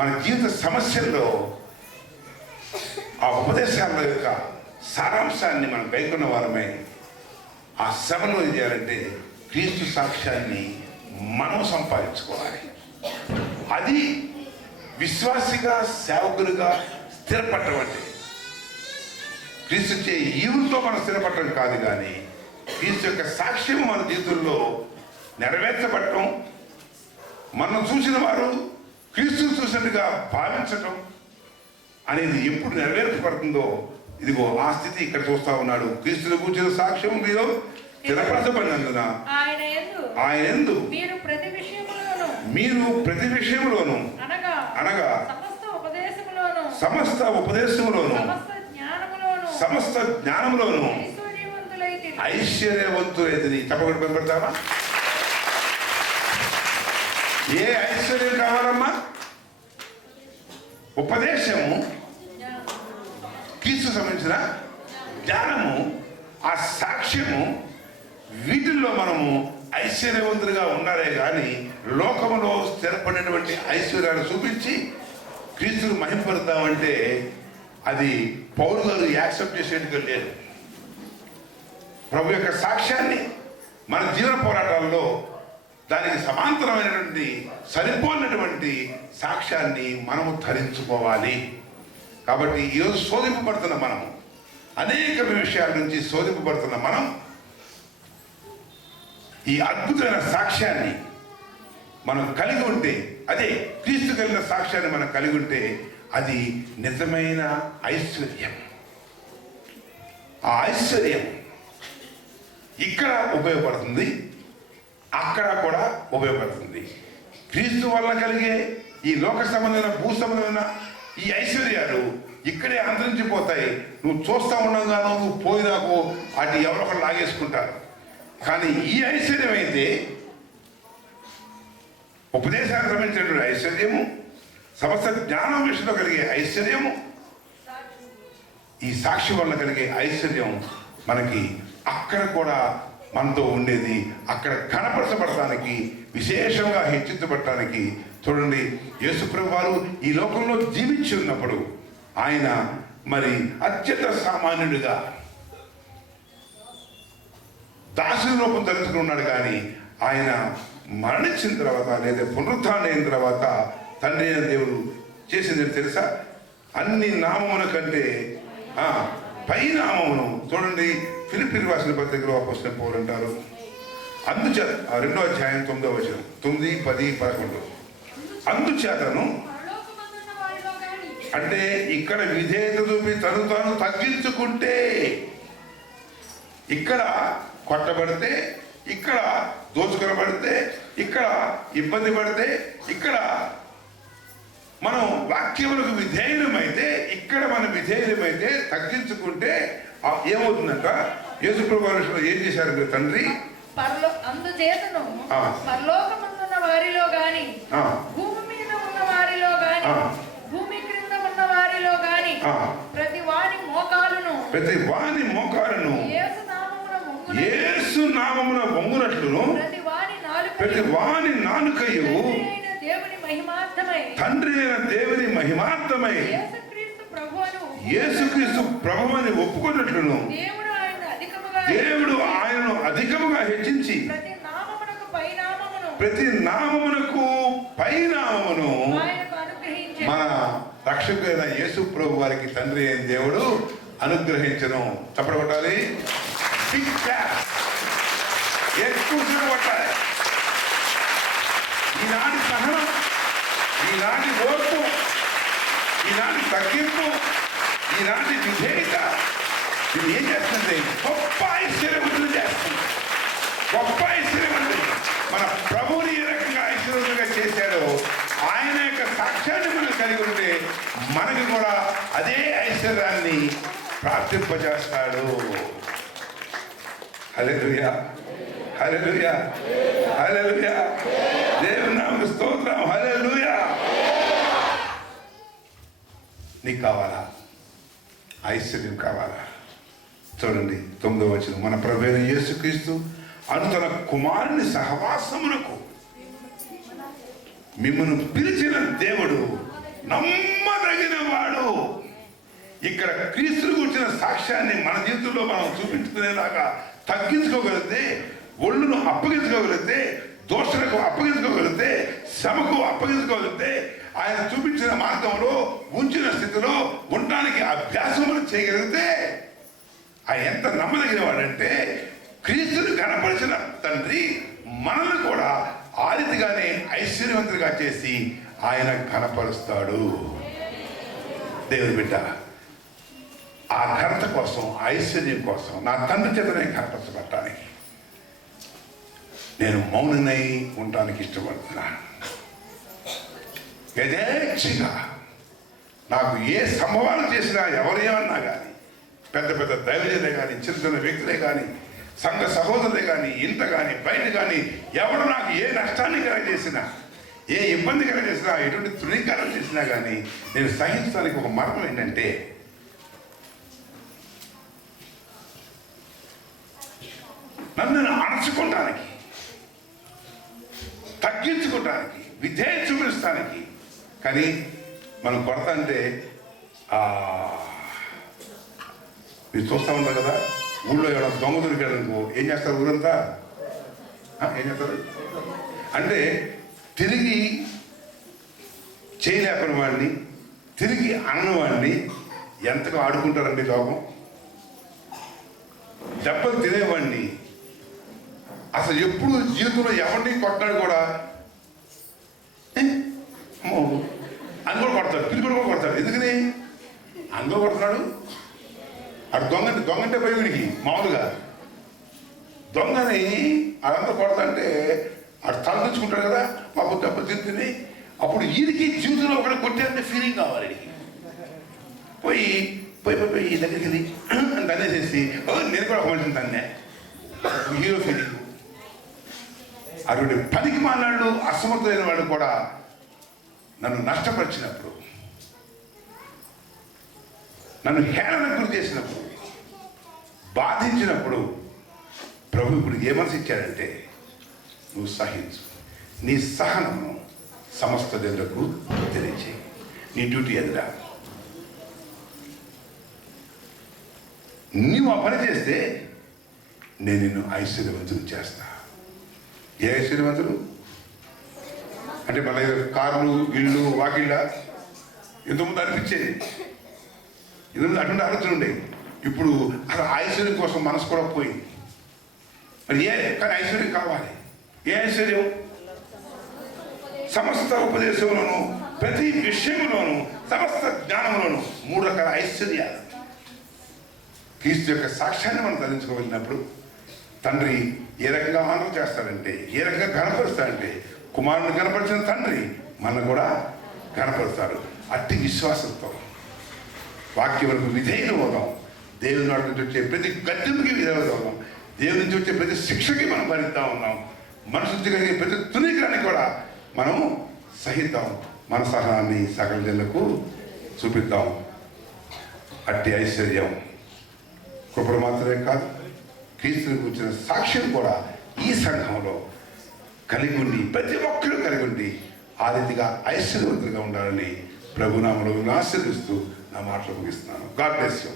మన జీవిత సమస్యల్లో ఆ ఉపదేశాల యొక్క సారాంశాన్ని మనం కైకొన్న వారమై ఆ శ్రమలో ఏం చేయాలంటే క్రీస్తు సాక్ష్యాన్ని మనం సంపాదించుకోవాలి. అది విశ్వాసిగా సేవకులుగా స్థిరపడటం అంటే క్రీస్తు చే ఈవులతో మనం స్థిరపడటం కాదు, కానీ క్రీస్తు యొక్క సాక్ష్యం మన జీవితంలో నెరవేర్చబడటం, మనం చూసిన వారు క్రీస్తుని చూసినట్టుగా భావించటం అనేది ఎప్పుడు నెరవేర్చబడుతుందో, ఇదిగో ఆ స్థితి ఇక్కడ చూస్తా ఉన్నాడు. క్రీస్తుని కూర్చున్న సాక్ష్యం మీలో స్థిరపరచబడినందున ఆయన యందు మీరు ప్రతి విషయంలోను అనగా సమస్త ఉపదేశములోను సమస్త జ్ఞానములోను ఐశ్వర్యవంతులైతే తప్పకుండా పెడతామా? ఏ ఐశ్వర్యం కావాలమ్మా? ఉపదేశము, క్రీస్తు సంబంధించిన జ్ఞానము, ఆ సాక్ష్యము, వీటిల్లో మనము ఐశ్వర్యవంతులుగా ఉండాలే కానీ లోకములో స్థిరపడినటువంటి ఐశ్వర్యాన్ని చూపించి క్రీస్తుని మహింపడతామంటే అది పౌలు గారు యాక్సెప్ట్ చేసేట్టుగా లేదు. ప్రభు యొక్క సాక్ష్యాన్ని మన జీవన పోరాటాల్లో దానికి సమాంతరమైనటువంటి సరిపోయినటువంటి సాక్ష్యాన్ని మనము ధరించుకోవాలి. కాబట్టి ఈరోజు శోధింపబడుతున్న మనం, అనేక విషయాల నుంచి శోధింపబడుతున్న మనం ఈ అద్భుతమైన సాక్ష్యాన్ని మనం కలిగి ఉంటే, అదే క్రీస్తు కలిగిన సాక్ష్యాన్ని మనం కలిగి ఉంటే అది నిజమైన ఐశ్వర్యం. ఆ ఐశ్వర్యం ఇక్కడ ఉపయోగపడుతుంది, అక్కడ కూడా ఉపయోగపడుతుంది. క్రీస్తు వల్ల కలిగే ఈ లోక సంబంధమైన భూ సంబంధమైన ఈ ఐశ్వర్యాలు ఇక్కడే అంతరించిపోతాయి. నువ్వు చూస్తా ఉండగానో నువ్వు పోయినాకో అటు ఎవరో ఒకరు లాగేసుకుంటారు. కానీ ఈ ఐశ్వర్యం అయితే ఉపదేశానికి సంబంధించినటువంటి ఐశ్వర్యము, సమస్త జ్ఞానం విషయంలో కలిగే ఐశ్వర్యము, ఈ సాక్షి వల్ల కలిగే ఐశ్వర్యం మనకి అక్కడ కూడా మనతో ఉండేది, అక్కడ కనపరచబడటానికి, విశేషంగా హెచ్చించబడటానికి. చూడండి, యేసుప్రభు వారు ఈ లోకంలో జీవించి ఉన్నప్పుడు ఆయన మరి అత్యంత సామాన్యుడిగా దాసుని రూపం ధరించుకుని ఉన్నాడు. కానీ ఆయన మరణించిన తర్వాత లేదా పునరుత్థానం అయిన తర్వాత తండ్రి అయిన దేవుడు చేసింది తెలుసా? అన్ని నామముల కంటే పై నామమును. చూడండి, ఫిలిప్పీయులకు రాసిన పత్రికలో అపోస్తలుడైన పౌలు అంటారు, అందుచేత 2వ అధ్యాయం 9వ వచనం, 9, 10, 11 అందుచేతను అంటే ఇక్కడ విధేయత చూపి తను తాను తగ్గించుకుంటే, ఇక్కడ కొట్టబడితే, ఇక్కడ దోచుకొనబడితే, ఇక్కడ ఇబ్బంది పడితే, ఇక్కడ మనం వాక్యములకు విధేయులమైతే, ఇక్కడ మనం విధేయులమైతే తగ్గించుకుంటే ఏమవుతుందంట? యేసుప్రభు వారు ఏం చేశారు తండ్రి? అందుచేతను పరలోకమందున్న వారిలో గాని, భూమి మీద ఉన్న వారిలో గాని, భూమి క్రింద ఉన్న వారిలో గాని ప్రతి వాని మోకాలును యేసు నామమున వంగునట్లును ప్రతి వాని నాలుకయు తండ్రి అయిన దేవుని మహిమార్థమై యేసుక్రీస్తు ప్రభువని ఒప్పుకున్నట్లును దేవుడు ఆయనను అధికముగా హెచ్చించి ప్రతి నామమునకు పైనామమును మన రక్షకుడైన యేసు ప్రభు వారికి తండ్రి అయిన దేవుడు అనుగ్రహించను. చప్పడగొట్టాలి, ఎక్కువ కొట్టాలి. ఈనాటి సహనం, ఈనాటి ఓర్పు, ఈనాటి తగ్గింపు, ఈనాటి విధేయత ఇది ఏం చేస్తుంది? గొప్ప ఐశ్వర్యవంతులు చేస్తుంది. గొప్ప ఐశ్వర్యవంతులు మన ప్రభువుని ఏ రకంగా ఐశ్వర్యంగా చేశాడో ఆయన యొక్క సాక్ష్యాన్ని మనం కలిగి ఉంటే మనకి కూడా అదే ఐశ్వర్యాన్ని ప్రాప్తింపజేస్తాడు. హల్లెలూయా, హల్లెలూయా, హల్లెలూయా, దేవుని నామమునకు స్తోత్రం. హల్లెలూయా. నీకు కావాలా? ఐశ్వర్యం కావాలా? చూడండి 9వ వచనం, మన ప్రభువైన యేసుక్రీస్తు అను తన కుమారుని సహవాసమునకు మిమ్మల్ని పిలిచిన దేవుడు నమ్మదగిన వాడు. ఇక్కడ క్రీస్తుని గురించిన సాక్ష్యాన్ని మన జీవితంలో మనం చూపించుకునేలాగా తగ్గించుకోగలిగితే, ఒళ్ళును అప్పగించుకోగలిగితే, దోషులకు అప్పగించుకోగలిగితే, శ్రమకు అప్పగించుకోగలిగితే, ఆయన చూపించిన మార్గంలో ఉంచిన స్థితిలో ఉండడానికి అభ్యాసములు చేయగలిగితే ఆయన ఎంత నమ్మదగిన వాడంటే, క్రీస్తుని కనపరిచిన తండ్రి మనల్ని కూడా ఆ రీతిగానే ఐశ్వర్యవంతులుగా చేసి ఆయన కనపరుస్తాడు. దేవుని బిడ్డ, ఆ ఘనత కోసం, ఐశ్వర్యం కోసం, నా తండ్రి చేతనే కనపరచబడటానికి నేను మౌననై ఉండటానికి ఇష్టపడుతున్నాను. యథేచ్ఛగా నాకు ఏ సంభవాలు చేసినా, ఎవరు ఏమన్నా కానీ, పెద్ద పెద్ద దైవజనులే కానీ, చిన్న చిన్న వ్యక్తులే కానీ, సంఘ సహోదరులే కానీ, ఇంత కానీ బయట కానీ ఎవరు నాకు ఏ నష్టాన్ని కలగజేసినా, ఏ ఇబ్బంది కలగజేసినా, ఎటువంటి తృణీకరణ చేసినా కానీ నేను సహించడానికి ఒక మార్గం ఏంటంటే, నన్ను అణచుకోవటానికి, తగ్గించుకోవటానికి, విధేయత చూపించడానికి. కానీ మనం కొరత అంటే మీరు చూస్తూ ఉంటారు కదా, ఊళ్ళో ఎవరైనా దొంగ దొరికాడు అనుకో ఏం చేస్తారు? ఊరంతా ఏం చేస్తారు అంటే తిరిగి చేయలేపని వాడిని, తిరిగి అన్నవాడిని ఎంతగా ఆడుకుంటారండి లోకం. దెబ్బలు తినేవాడిని అసలు ఎప్పుడు జీవితంలో ఎవరిని కొట్టాడు కూడా అని కూడా కొడతాడు, పిల్లలు కూడా కొడతాడు. ఎందుకని అందులో కొడుతున్నాడు? అటు దొంగంటే భయమునికి మామూలుగా దొంగని అదంతా కొడతాంటే అటు తలదించుకుంటాడు కదా, పాపం దెబ్బ తిని. అప్పుడు వీరికి జీవితంలో ఒకటి కొట్టారంటే ఫీలింగ్ కావాలి. పోయి పోయి పోయి ఈ దగ్గరికి వెళ్ళి తన్నేసేసి నేను కూడా ఒక మనిషిని తన్నే, హీరో ఫీలింగ్. అటువంటి పనికి మానాడు, అసమర్థులైన వాడు కూడా నన్ను నష్టపరిచినప్పుడు, నన్ను హేళనకు గురి చేసినప్పుడు, బాధించినప్పుడు ప్రభు ఇప్పుడు ఏ మనసు ఇచ్చాడంటే, నువ్వు సహించు, నీ సహనము సమస్త జనులకు తెలియచేయి, నీ డ్యూటీ ఎదురా. నీవు ఆ పని చేస్తే నేను నిన్ను ఐశ్వర్యవంతులు చేస్తా. ఏ ఐశ్వర్యవంతులు అంటే మన కార్లు, ఇళ్ళు, వాకిళ్ళ ఇంతకుముందు అనిపించేది, ఇంతకుముందు అటువంటి ఆలోచన ఉండేది. ఇప్పుడు అసలు ఐశ్వర్యం కోసం మనసు కూడా పోయింది. మరి కానీ ఐశ్వర్యం కావాలి. ఏ ఐశ్వర్యం? సమస్త ఉపదేశంలోను, ప్రతి విషయంలోను, సమస్త జ్ఞానంలోను 3 రకాల ఐశ్వర్యాలు. క్రీస్తు యొక్క సాక్ష్యాన్ని మనం తరించుకోగలిగినప్పుడు తండ్రి ఏ రకంగా ఆనందం చేస్తాడంటే, ఏ రకంగా కనపరుస్తాడంటే, కుమారుని కనపరిచిన తండ్రి మన కూడా కనపరుస్తాడు. అట్టి విశ్వాసంతో వాక్యములకు విధేయులు అవుదాం. దేవుని నుంచి వచ్చే ప్రతి గద్యంకి విధేయులు అవుదాం. దేవుని నుంచి వచ్చే ప్రతి శిక్షకి మనం భరిస్తూ ఉన్నాం. మనసు నుంచి కలిగే ప్రతి తునీకాన్ని కూడా మనం సహిద్దాం. మన సహనాన్ని సకల జనులకు చూపిద్దాం. అట్టి ఐశ్వర్యం కృపణ మాత్రమే కాదు, క్రీస్తుని కూర్చున్న సాక్ష్యం కూడా ఈ సంఘంలో కలిగి ఉండి, ప్రతి ఒక్కరూ కలిగి ఉండి ఆ రీతిగా ఐశ్వర్యవంతులుగా ఉండాలని ప్రభునామములో ఆశీర్వదిస్తూ నా మాటలు ముగిస్తున్నాను. God bless you.